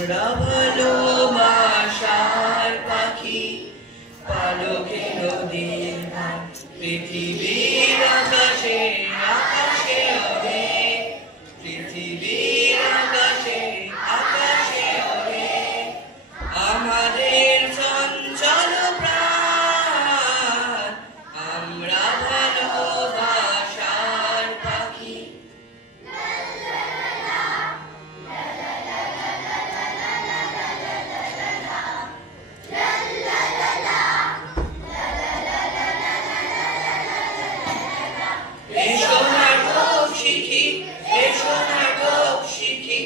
আমরা ভালোবাসার পাখি, পালকে নদীর ধার, পৃথিবীর আকাশে আকাশে ওড়ে, পৃথিবীর আকাশে আকাশে ওড়ে আমাদের চঞ্চল প্রাণ। আমরা ভালোবাসার পাখি। এসো নাটক শিখি, এসো নাটক শিখি,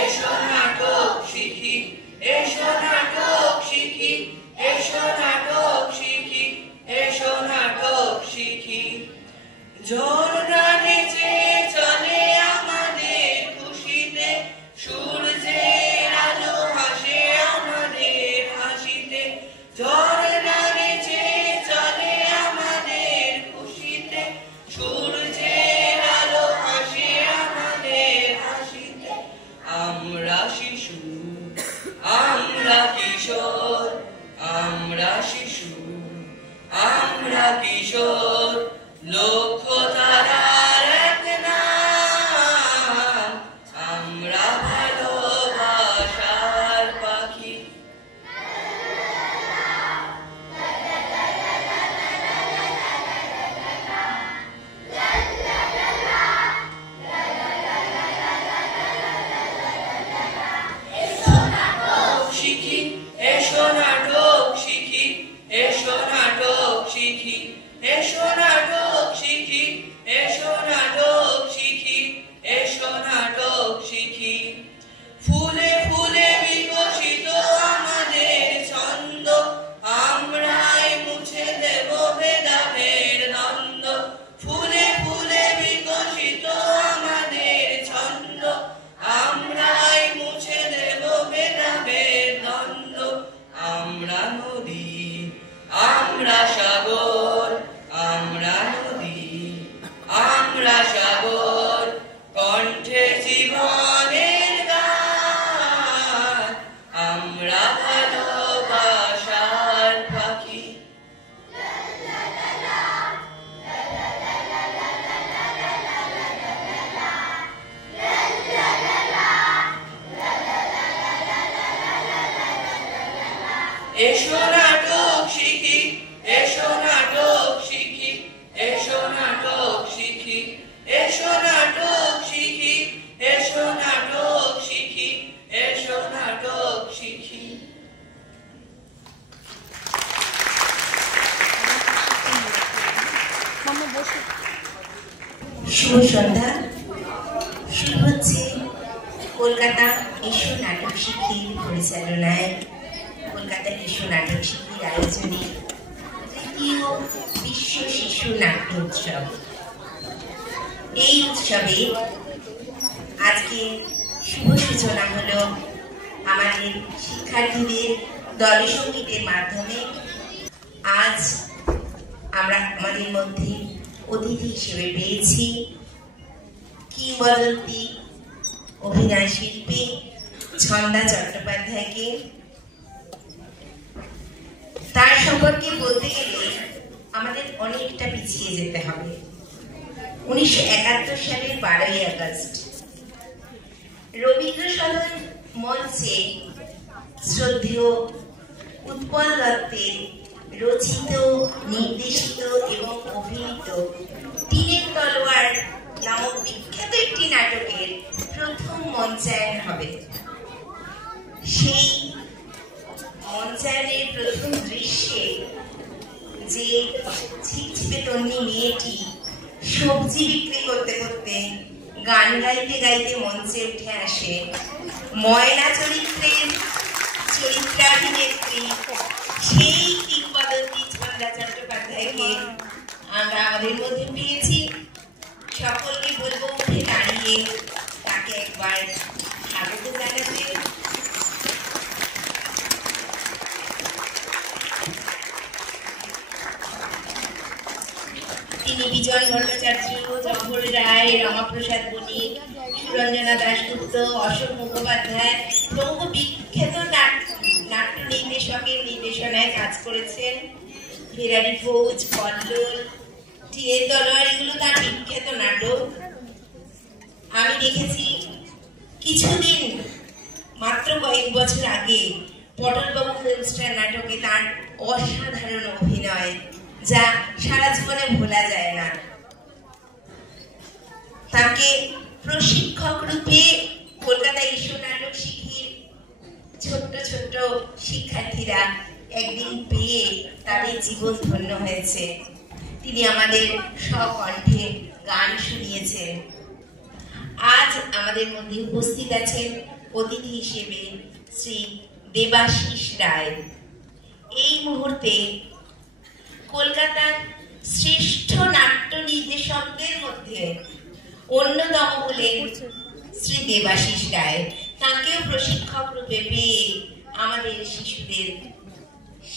এসো নাটক শিখি, এসো নাটক শিখি, এসো নাটক শিখি, এসো নাটক শিখি। ঝর্ণা নেচে চলে আমাদের খুশিতে, সূর্যের আলো হাসে আমাদের হাসিতে। ঝর্ণা নেচে চলে আমাদের খুশিতে, সূর্যের আলো হাসে আমাদের হাসিতে। আমরা শিশু, আমরা কিশোর, আমরা শিশু, আমরা কিশোর, লক্ষ্য তারার এক নাম। আমরা ভালোবাসার পাখি। শিখি, এসো নাটক শিখি, এসো নাটক শিখি, এসো নাটক শিখি, এসো নাটক শিখি, এসো নাটক শিখি। ফুলে ফুলে বিকশিত আমাদের ছন্দ, আমরাই মুছে দেব ভেদাভেদ দ্বন্দ্ব। ফুলে ফুলে বিকশিত আমাদের ছন্দ, আমরাই মুছে দেব ভেদাভেদ দ্বন্দ্ব। আমরা নদী, আমরা সাগর, আমরা নদী, আমরা সাগর, কণ্ঠে জীবনের গান। আমরা ভালোবাসার পাখি। এসো নাটক শিখি, এসো নাটক শিখি, এসো নাটক শিখি, এসো নাটক শিখি, এসো নাটক শিখি, এসো নাটক শিখি। শুভ সন্ধ্যা। শুরু হচ্ছে কলকাতা এসো নাটক শিখির পরিচালনায়, কলকাতা এসো নাটক শিখির আয়োজনে তৃতীয় বিশ্ব শিশু নাট্য উৎসব। এই উৎসবে আজকে শুভ সূচনা হলো আমাদের শিক্ষার্থীদের দলসঙ্গীতের মাধ্যমে। আজ আমরা আমাদের মধ্যে অতিথি হিসেবে পেয়েছি কিংবদন্তি অভিনয় শিল্পী ছন্দা চট্টোপাধ্যায়কে। তার সম্পর্কে বলতে গেলে আমাদের অনেকটা পিছিয়ে যেতে হবে। 1971 সালের 12ই আগস্ট রবীন্দ্র সদন মঞ্চে শ্রদ্ধেয় উৎপল দত্তের রচিত, নির্দেশিত এবং অভিনীত তীরের তলোয়ার নামক বিখ্যাত একটি নাটকের প্রথম মঞ্চায়ন হবে। সেই মঞ্চায়নের প্রথম দৃশ্যে যে ছিপছিপে তন্নি মেয়েটি সবজি বিক্রি করতে করতে গান গাইতে গাইতে মঞ্চে উঠে আসে, ময়না চরিত্রের চরিত্রাভিনেত্রী সেই কিংবদন্তি ছন্দা চট্টোপাধ্যায়কে আমরা আমাদের মধ্যে পেয়েছি। সকলকে বলবো উঠে দাঁড়িয়ে তাকে একবার স্বাগত জানাতে। তিনি বিজয় ভট্টাচার্য, জঙ্গল রায়, রমাপ্রসাদ বণিক সুরঞ্জনা দাশগুপ্ত, অশোক মুখোপাধ্যায় প্রমুখ বিখ্যাত নাট্য নির্দেশকের নির্দেশনায় কাজ করেছেন। ফেরারি ফৌজ, কল্লোল, টিনের তলোয়ার এগুলো তার বিখ্যাত নাটক। আমি দেখেছি কিছুদিন মাত্র কয়েক বছর আগে পটলবাবু ফিল্মস্টার নাটকে তার অসাধারণ অভিনয়, যা সারা জীবনে ভোলা যায় না। তাকে প্রশিক্ষক রূপে কলকাতা এসো নাটক শিখির ছোট্ট ছোট্ট শিক্ষার্থীরা একদিন পেয়ে তাদের জীবন ধন্য হয়েছে। তিনি আমাদের স্বকণ্ঠে গান শুনিয়েছেন। আজ আমাদের মধ্যে উপস্থিত আছেন অতিথি হিসেবে শ্রী দেবাশিস রায়। এই মুহূর্তে কলকাতার শ্রেষ্ঠ নাট্য নির্দেশকদের মধ্যে অন্যতম হলেন শ্রী দেবাশিস রায়। তাকেও প্রশিক্ষক রূপে পেয়ে আমাদের শিশুদের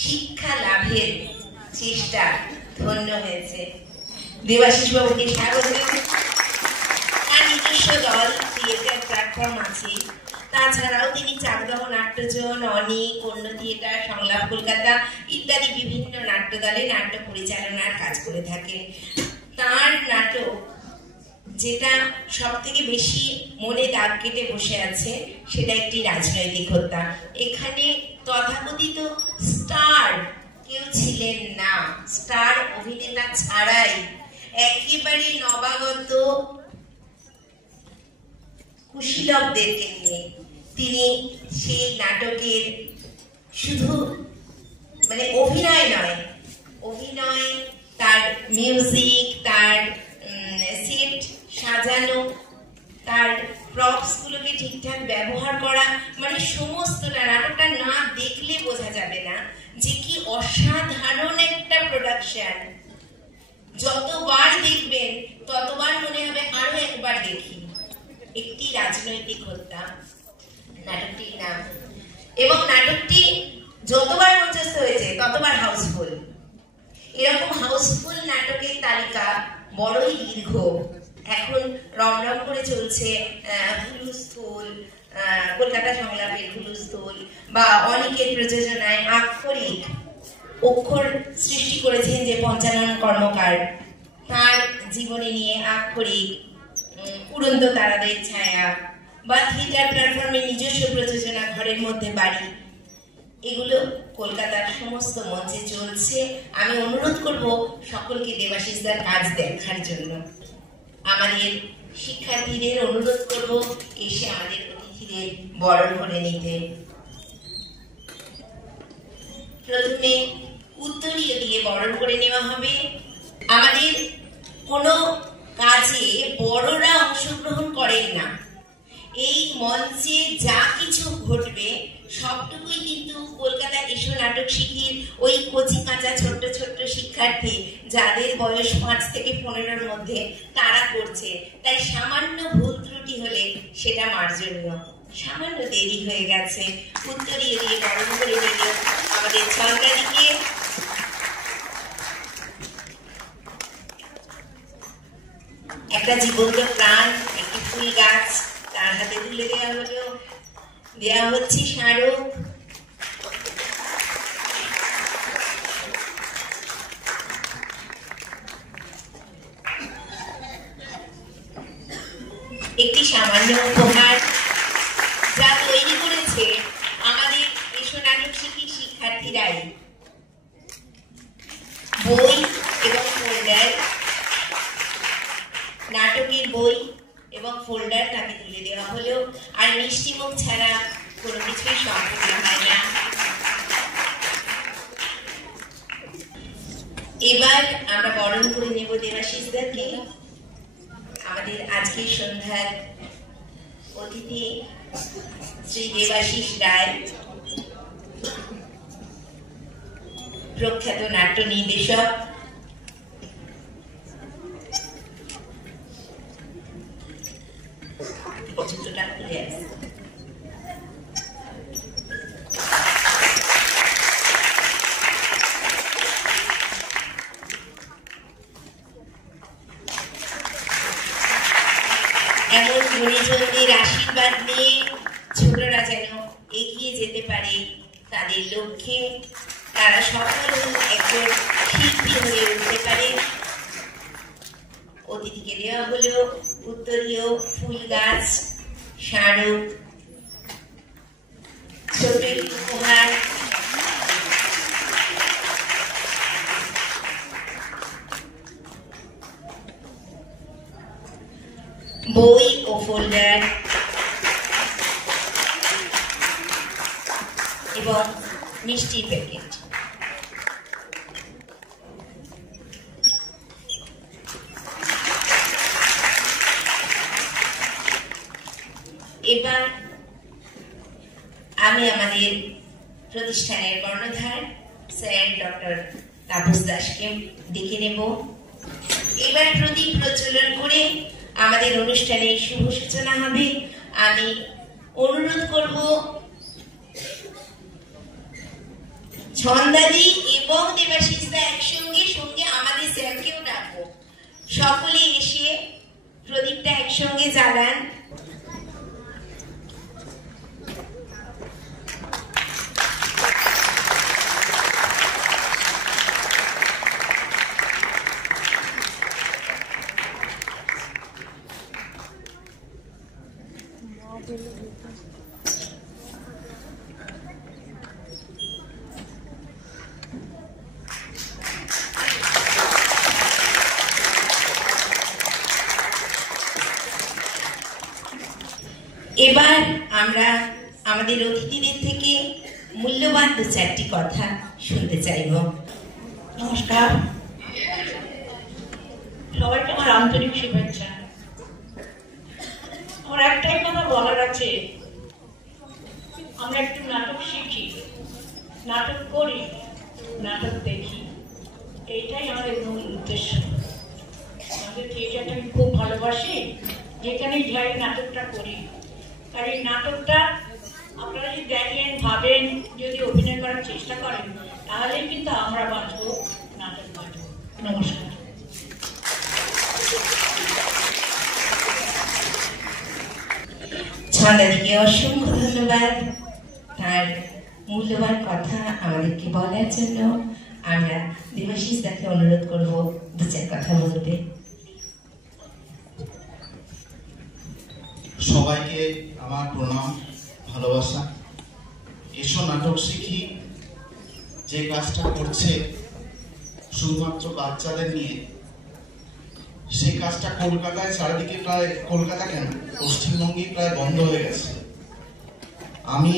শিক্ষা লাভের চেষ্টা ধন্য হয়েছে। দেবাশিস বাবুকে স্বাগত। তার নিজস্ব দল থিয়েটার প্ল্যাটফর্ম আছে। তাছাড়াও তিনি চাকদহ নাট্যজন, অনেক অন্য থিয়েটার, সংলাপ কলকাতা ইত্যাদি বিভিন্ন নাট্যদলে নাট্য পরিচালনার কাজ করে থাকেন। তার নাটক যেটা সব থেকে বেশি মনে দাগ কেটে বসে আছে সেটা একটি রাজনৈতিক হত্যা। এখানে তথাকথিত স্টার কেউ ছিলেন না। স্টার অভিনেতা ছাড়াই একেবারে নবাগত কুশীলবদেরকে নিয়ে তিনি সেই নাটকের শুধু অভিনয় নয়, অভিনয়, তার মিউজিক, তার সেট সাজানো, তার প্রপস গুলোকে ঠিকঠাক ব্যবহার করা, সমস্তটা নাটকটা না দেখলে বোঝা যাবে না যে কি অসাধারণ একটা প্রোডাকশন। যতবার দেখবেন ততবার মনে হবে আরো একবার দেখি। একটি রাজনৈতিক হত্যা নাটকটির নাম, এবং নাটকটি যতবার মঞ্চস্থ হয়েছে ততবার হাউসফুল। এরকম হাউসফুল নাটকের তালিকা বড়ই দীর্ঘ। এখন রমরম করে চলছে হুলুস্থুল, কলকাতা সংলাপের হুলুস্থুল, বা অনেকের প্রযোজনায় আক্ষরিক অক্ষর সৃষ্টি করেছেন যে পঞ্চানন কর্মকার, তার জীবনী নিয়ে আক্ষরিক উড়ন্ত তারাদের ছায়া, বা থিয়েটার প্ল্যাটফর্মের নিজস্ব প্রযোজনা ঘরের মধ্যে বাড়ি, এগুলো কলকাতার সমস্ত মঞ্চে চলছে। আমি অনুরোধ করব সকলকে দেবাশিসদার কাজ দেখার জন্য। আমাদের শিক্ষার্থীদের অনুরোধ করব এসে আমাদের অতিথিদের বরণ করে নিতে। প্রথমে উত্তরীয় দিয়ে বরণ করে নেওয়া হবে। আমাদের কোনো কাজে বড়রা অংশগ্রহণ করেন না। এই মঞ্চে যা কিছু ঘটবে সবটুকুই কিন্তু কলকাতা এসো নাটক শিখির ওই কচি কাঁচা ছোট্ট ছোট্ট শিক্ষার্থী, যাদের বয়স 5 থেকে 15-র মধ্যে, তারা করছে। তাই সামান্য ভুল ত্রুটি হলে সেটা মার্জনীয়। সামান্য দেরি হয়ে গেছে। উত্তরীয় দিয়ে বরণ করে নিল আমাদের সরকারিকে। একটা জীবন্ত প্রাণ, একটি ফুল গাছ তার হাতে তুলে দেওয়া হলো। দেওয়া হচ্ছে স্মারক। একটি সামান্য উপহার যা তৈরি করেছে আমাদের এসো নাটক শিখির শিক্ষার্থীরাই। বই এবং ফোল্ডার, নাটকের বই এবং ফোল্ডার তাকে তুলে দেওয়া হলো। আর মিষ্টি মুখ ছাড়া কোনো কিছুই সম্পূর্ণ হয় না। এবার আমরা বরণ করে নেব দেবাশিসদাকে। আমাদের আজকের সন্ধ্যার অতিথি শ্রী দেবাশিস রায়, প্রখ্যাত নাট্য নির্দেশক। জুতোটা খুলে আসে। এমন গুণীজন এগিয়ে যেতে পারে তাদের লক্ষ্যে, তারা সফল একজন শিল্পী হয়ে উঠতে পারে। অতিথিকে দেওয়া হলো উত্তরীয় ফুল গাছ, স্মারক, ছোট উপহার। বই ও ফোল্ডার এবং মিষ্টির প্যাকেট। এবার আমি আমাদের প্রতিষ্ঠানের কর্ণধার স্যার ডক্টর তাপস দাসকে ডেকে নেব। এবার প্রদীপ প্রজ্বলন করে আমাদের অনুষ্ঠানের শুভ সূচনা হবে। আমি অনুরোধ করব ছন্দাদি এবং দেবাশিসদা একসঙ্গে সঙ্গে আমাদের স্যারকেও ডাকবো, সকলে এসে প্রদীপটা একসঙ্গে জ্বালান। এবার আমরা আমাদের অতিথিদের থেকে মূল্যবান দু চারটি কথা শুনতে চাইব। নমস্কার, সবাইকে আমার আন্তরিক শুভেচ্ছা। আমার একটাই কথা বলার আছে, আমরা একটু নাটক শিখি, নাটক করি, নাটক দেখি, এইটাই আমাদের মূল উদ্দেশ্য। আমাদের থিয়েটারটা আমি খুব ভালোবাসি, যেখানেই যাই নাটকটা করি। আর এই নাটকটা আপনারা যদি দেখেন, ভাবেন, যদি অভিনয় করার চেষ্টা করেন, তাহলেই কিন্তু আমরা বাঁচবো, নাটক বাঁচবো। নমস্কার। ছন্দাদিকে অসংখ্য ধন্যবাদ তার মূল্যবান কথা আমাদেরকে বলার জন্য। আমরা দেবাশিস দাকে অনুরোধ করব দু চার কথা বলতে। সবাইকে আমার প্রণাম, ভালোবাসা। এসো নাটক শিখি যে কাজটা করছে শুধুমাত্র বাচ্চাদের নিয়ে, সেই কাজটা কলকাতায় চারিদিকে প্রায়, কলকাতা কেন পশ্চিমবঙ্গে প্রায় বন্ধ হয়ে গেছে। আমি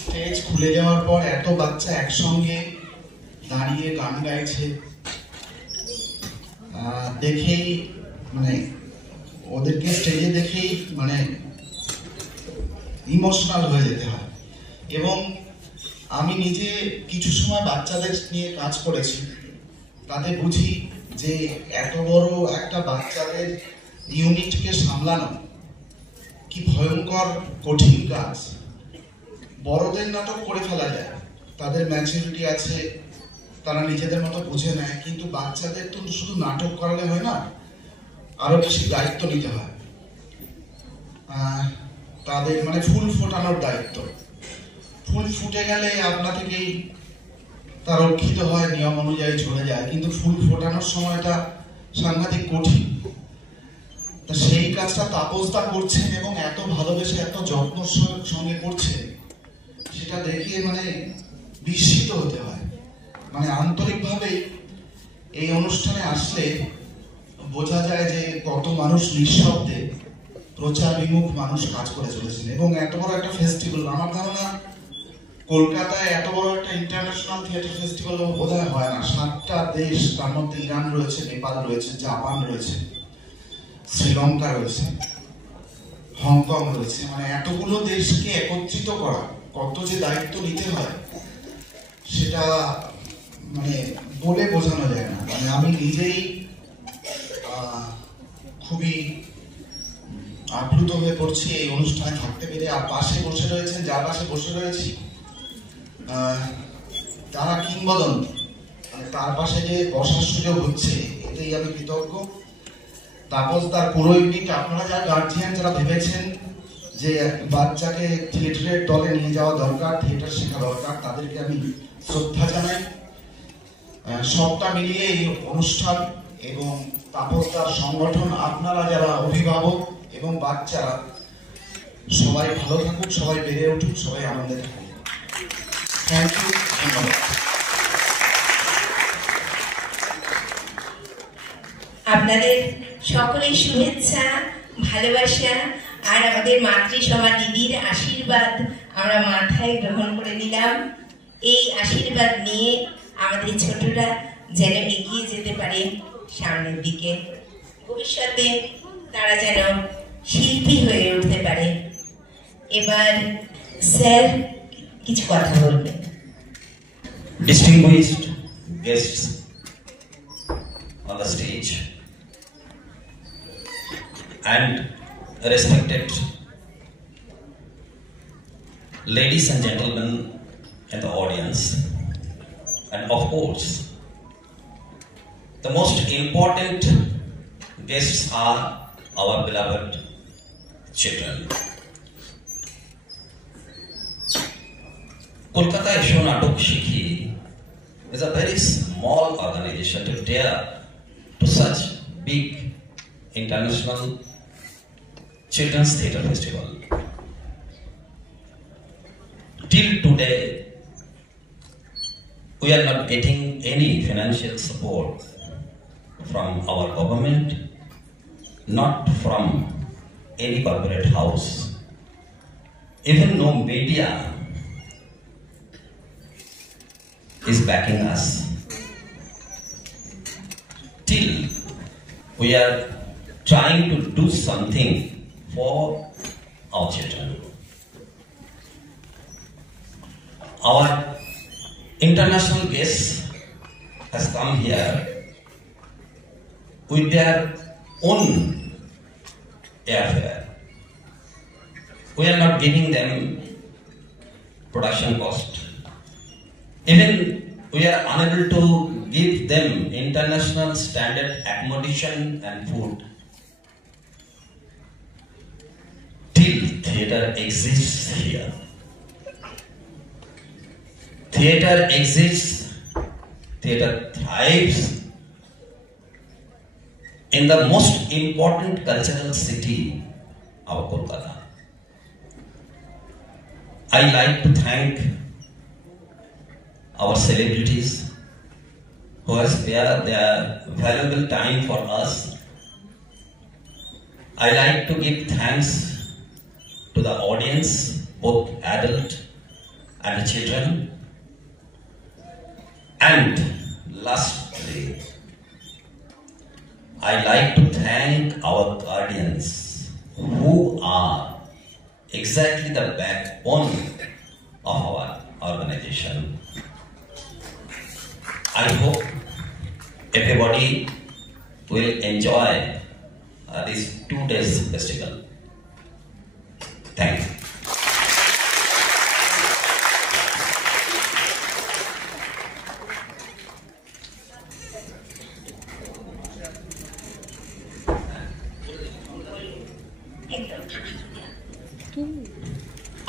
স্টেজ খুলে যাওয়ার পর এত বাচ্চা একসঙ্গে দাঁড়িয়ে গান গাইছে দেখেই, মানে ওদেরকে স্টেজে দেখেই মানে ইমোশনাল হয়ে যেতে হয়। এবং আমি নিজে কিছু সময় বাচ্চাদের নিয়ে কাজ করেছি, তাতে বুঝি যে এত বড় একটা বাচ্চাদের ইউনিটকে সামলানো কি ভয়ঙ্কর কঠিন কাজ। বড়দের নাটক করে ফেলা যায়, তাদের ম্যাচুরিটি আছে, তারা নিজেদের মতো বুঝে নেয়, কিন্তু বাচ্চাদের তো শুধু নাটক করালে হয় না, আরো বেশি দায়িত্ব নিতে হয়। তাদের মানে ফুল ফোটানোর দায়িত্ব। ফুল ফুটে গেলে আপনা থেকেই তার রক্ষিত হয়, নিয়ম অনুযায়ী চলে যায়, কিন্তু ফুল ফোটানোর সময়টা সাংঘাতিক কঠিন। তা সেই কাজটা তাপসদা করছেন এবং এত ভালোবেসে এত যত্ন সঙ্গে করছে, সেটা দেখে মানে বিস্মিত হতে হয়। মানে আন্তরিকভাবেই এই অনুষ্ঠানে আসলে বোঝা যায় যে কত মানুষ নিঃশব্দে প্রচার বিমুখ মানুষ কাজ করে চলেছেন। এবং এত বড় একটা ফেস্টিভ্যাল, আমার ধারণা কলকাতায় এত বড় একটা ইন্টারন্যাশনাল থিয়েটার ফেস্টিভ্যাল বোধহয় হয় না। 7টা দেশ, তার মধ্যে ইরান রয়েছে, নেপাল রয়েছে, জাপান রয়েছে, শ্রীলঙ্কা রয়েছে, হংকং রয়েছে। মানে এতগুলো দেশকে একত্রিত করা কত যে দায়িত্ব নিতে হয়, সেটা মানে বলে বোঝানো যায় না। মানে আমি নিজেই খুবই আপ্লুত হয়ে পড়ছি এই অনুষ্ঠানে থাকতে পেরে। আর পাশে বসে রয়েছেন, যার পাশে বসে রয়েছি তারা কিংবদন্তি, মানে তার পাশে যে বসার সুযোগ হচ্ছে, এতেই আমি কৃতজ্ঞ। তাপস তার পুরো ইউনিট, আপনারা যারা গার্জিয়ান, যারা ভেবেছেন যে বাচ্চাকে থিয়েটারের দলে নিয়ে যাওয়া দরকার, থিয়েটার শেখা দরকার, তাদেরকে আমি শ্রদ্ধা জানাই। সবটা মিলিয়ে এই অনুষ্ঠান এবং তাপসদার সংগঠন, আপনারা যারা অভিভাবক এবং বাচ্চারা সবাই ভালো থাকুক, সবাই বেড়ে উঠুক, সবাই আনন্দে থাকুক। থ্যাংক ইউ, ধন্যবাদ। আপনাদের সকলের শুভেচ্ছা, ভালোবাসা আর আমাদের মাতৃসভা দিদির আশীর্বাদ আমরা মাথায় গ্রহণ করে নিলাম। এই আশীর্বাদ নিয়ে আমাদের ছোটরা যেন এগিয়ে যেতে পারে সামনের দিকে, ভবিষ্যতে তারা যেন শিল্পী হয়ে উঠতে পারে। এবার স্যার কিছু কথা বলবেন। Distinguished guests on the stage and respected ladies and gentlemen in the audience, and of course the most important guests are our beloved children. Kolkata Esho Natok Shikhi is a very small organization to dare to such big international children's theatre festival. Till today, we are not getting any financial support from our government, not from any corporate house, even no media is backing us. Till we are trying to do something for our children. Our international guests has come here with their own airfare. We are not giving them production cost. Even we are unable to give them international standard accommodation and food. Till theatre exists here. Theatre exists, theatre thrives in the most important cultural city of Kolkata. I like to thank our celebrities who have spared their valuable time for us. I like to give thanks to the audience, both adult and children. And lastly, I like to thank our guardians who are exactly the backbone of our organization. I hope everybody will enjoy this 2 days festival. Thank you.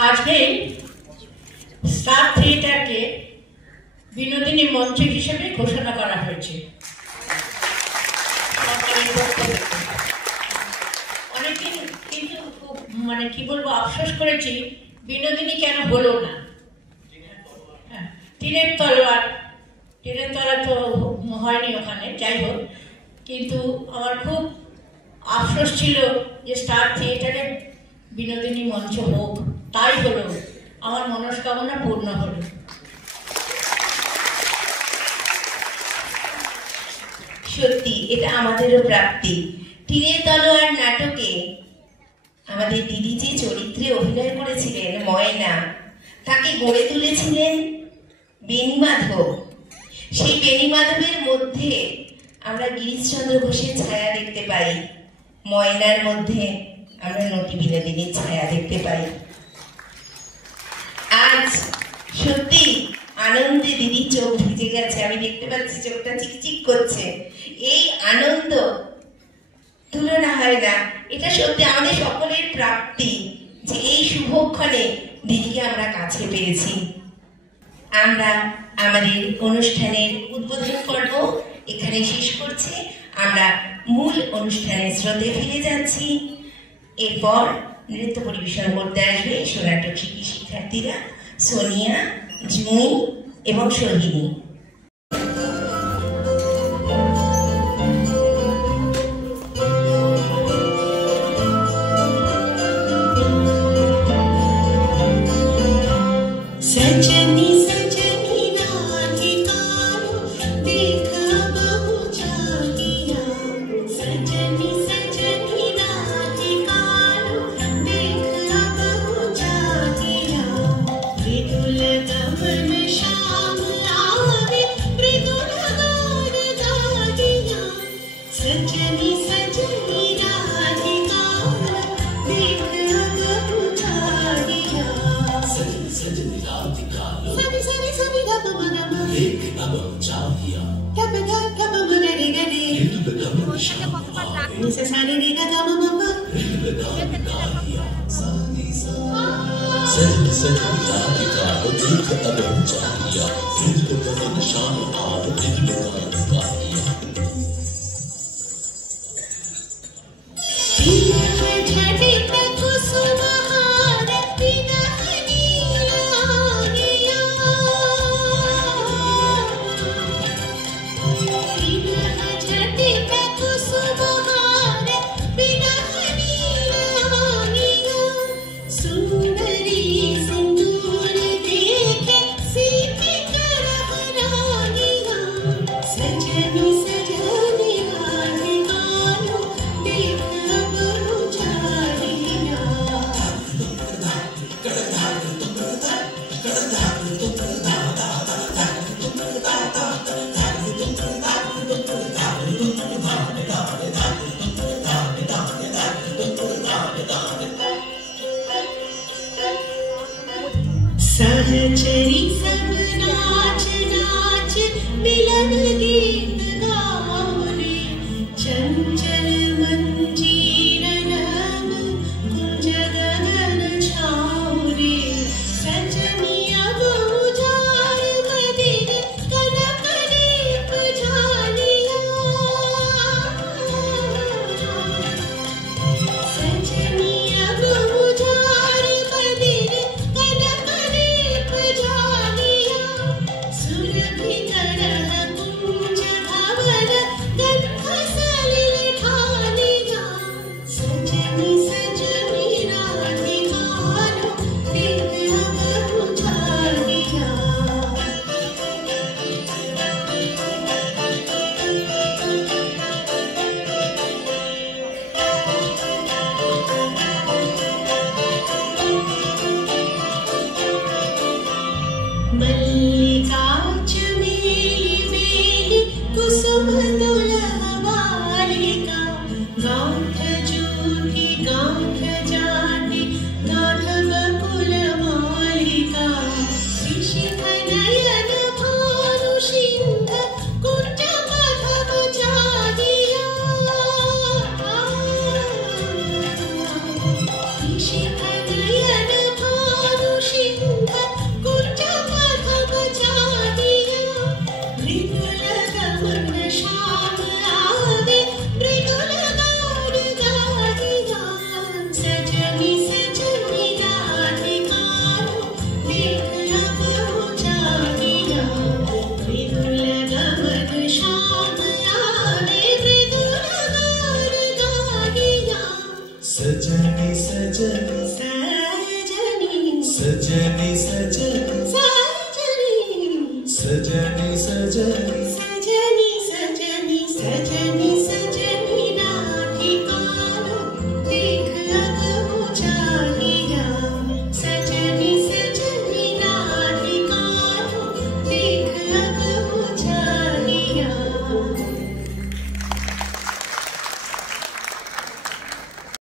আজকে star থিয়েটারকে Binodini মঞ্চ হিসেবে ঘোষণা করা হয়েছে। অনেকদিন কিন্তু মানে কি বলবো, আফসোস করেছি বিনোদিনী কেন হলো না। তীরের তলোয়ার তো হয়নি ওখানে, যাই হোক, কিন্তু আমার খুব আফসোস ছিল যে স্টার থিয়েটারে বিনোদিনী মঞ্চ হোক। তাই হলো, আমার মনস্কামনা পূর্ণ হলো। সত্যি এটা আমাদেরও প্রাপ্তি। তীরের তলোয়ার নাটকে আমাদের দিদি যে চরিত্রে অভিনয় করেছিলেন ময়না, তাকে গড়ে তুলেছিলেন বেণীমাধব। সেই বেণীমাধবের মধ্যে আমরা গিরিশচন্দ্র ঘোষের ছায়া দেখতে পাই, ময়নার মধ্যে আমরা নটি বিনোদিনীর ছায়া দেখতে পাই। আজ সত্যি আনন্দে দিদির চোখ ভিজে গেছে, আমি দেখতে পাচ্ছি চোখটা চিকচিক করছে। এই আনন্দ তুলনা হয় না, এটা সত্যি আমাদের সকলের প্রাপ্তি যে এই শুভক্ষণে দিদিকে আমরা কাছে পেয়েছি। আমরা আমাদের অনুষ্ঠানের উদ্বোধন পর্ব এখানে শেষ করছি। আমরা মূল অনুষ্ঠানের স্রোতে ফিরে যাচ্ছি। এরপর নৃত্য পরিবেশন করতে আসবে সোনাটক শিক্ষী শিক্ষার্থীরা সোনিয়া, জুঁই এবং সোহিনী। सजनी सजनी राधिकारो देखा बहु जागिया, सजनी सजनी राधिकारो देखा बहु जागिया, मृदुल गमन श्याम आवे मृदुल गान गागिया, सजनी सजनी राधिकारो देखा बहु जागिया, सजनी सजनी सनी सनी सनी धा प म ग म एक अब चाहिया कब धा कब म ग रे ग रे नि सा सा रे रे ग ग म म प सजनी सजनी राधिका देख अब चाहिया मृदुल गमन श्याम आवे मृदुल गान गाहिया, झटित कुसुमहार विनहनी लागिया, झटित कुसुमहार विनहनी लागिया, सुंदरी सिंदूर देखे सीते कर हरागिया, सजनी सजनी राधिकारो देख बहु जागिया, सहचरी सब नाच नाच मिलन गीत गाओ रे, चंचल मंजीर रंग कुंज गगन छाओ रे, सजनी अब उजाड़ मदिर कनक दीप जालिया, सजनी अब उजाड़ मदिर कनक दीप जालिया, सुरभि तरह कुंज भवन गंध सलिल ठालिया, सजनी सजनी राधिकारो देख बहु जागिया, मल्लिका चमेली बेली कुसुम दुलह बालिका, गान